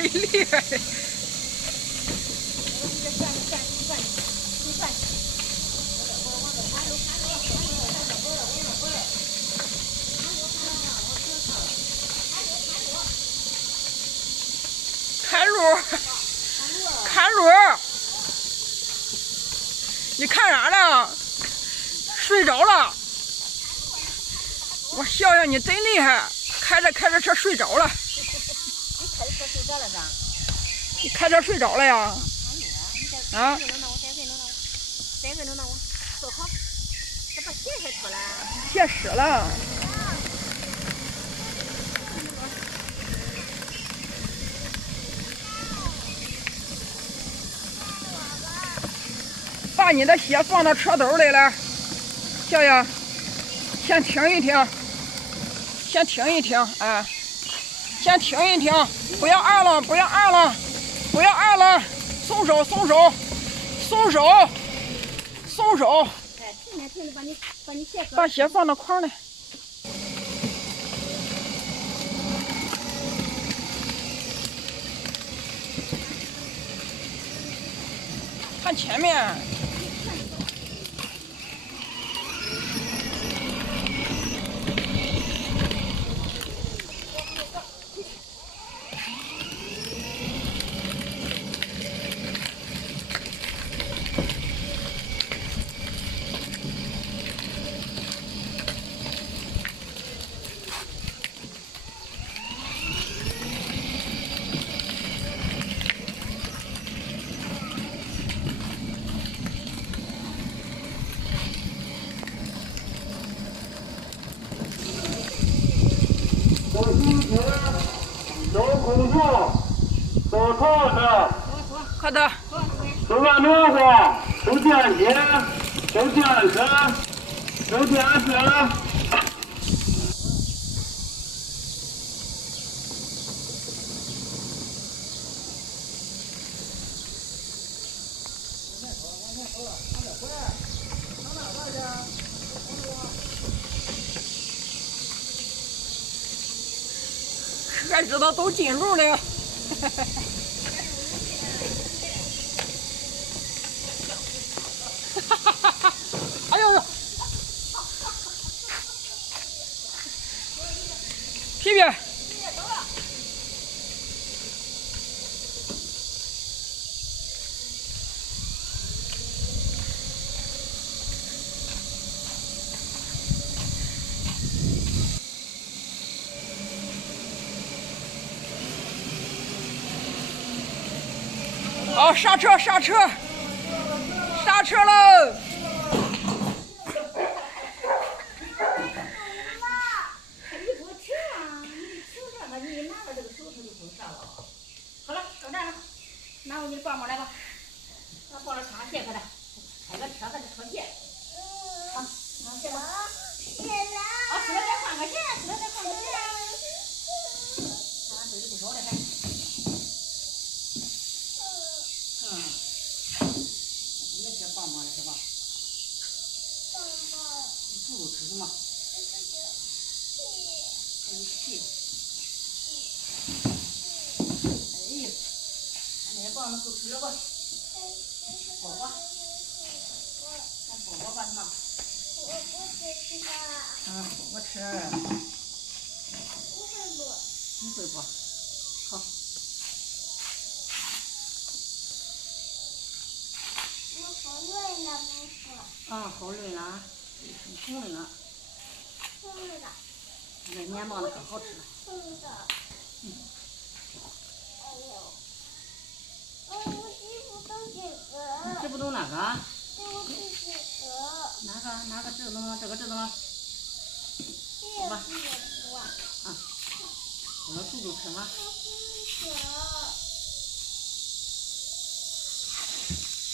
忒厉害了。看路，看路，你看啥呢？睡着了。我笑笑，你真厉害，开着车睡着了。你开着车睡着了噻？你开车睡着了呀？啊？再给弄我，做好，这把鞋还脱了。鞋湿了。把你的鞋放到车兜里了，笑笑，先停一停，先停一停，哎，先停一停，不要按了，不要按了，不要按了，松手，松手，松手，松手。哎，停着，把你鞋把鞋放到筐里。看前面。走心情，走工作，走踏实，快点，走完棉花，走电梯，走电车，走电视。还知道走近路了。哎呦呦！皮皮，好，刹车，刹车，刹车喽！拿我你的棒棒来吧，那帮着擦鞋搁这，开个车搁这脱鞋。好，拿鞋吧。啊，湿了再换个鞋，湿了再换个鞋。啊，这里不着了还。那些棒棒的是吧？棒棒。猪肉吃什么？皮。哎呀。那些棒子够吃了吧？火锅，看火锅吧，是吗？我不吃这个。火锅吃。你会不？好。我好累了，不是。啊，好累了，挺累了。挺累了。那面包的可好吃了。挺的。哎呦。我记不懂这个。你记不懂哪个？我记这个。哪个知道吗？这个知道吗？好吧。啊，我要猪肉吃吗？